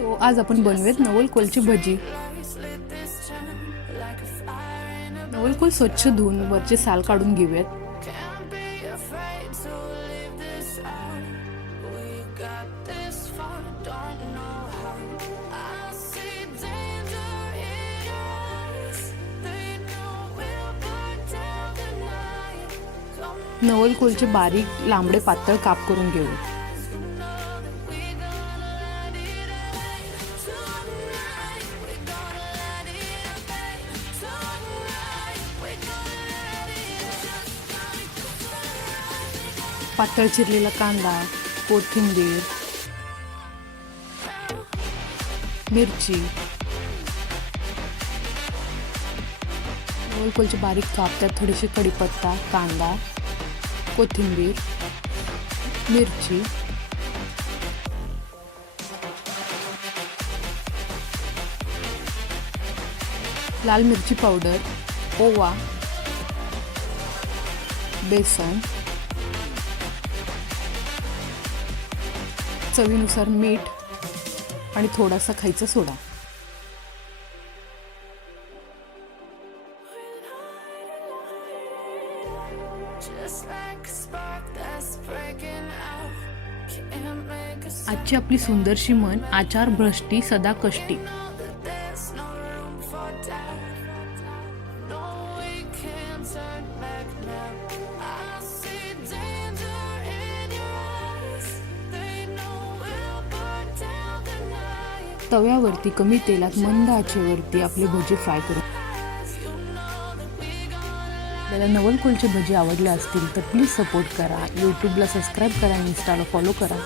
हो, आज आपण बनवूयात नवलकोलची भजी. नवलकोल स्वच्छ धुवून वरचे साल काढून घेऊयात. नवलकोलचे बारीक लांबडे पातळ काप करून घेऊ. पातळ चिरलेला कांदा, कोथिंबीर, मिरची, नवलकोलचे बारीक काप, त्यात थोडीशी कढीपत्ता, कांदा, कोथिंबीर, मिरची, लाल मिरची पावडर, ओवा, बेसन, चवीनुसार मीठ आणि थोडासा खायचा सोडा. आजची आपली सुंदरशी म्हण, आचार भ्रष्टी सदा कष्टी. तव्यावरती कमी तेलात मंद आचेवरती आपले भजी फ्राय करू. आपल्याला नवलकोलचे भजी आवडले असतील तर प्लीज सपोर्ट करा, यूट्यूबला सबस्क्राईब करा, इन्स्टाला फॉलो करा.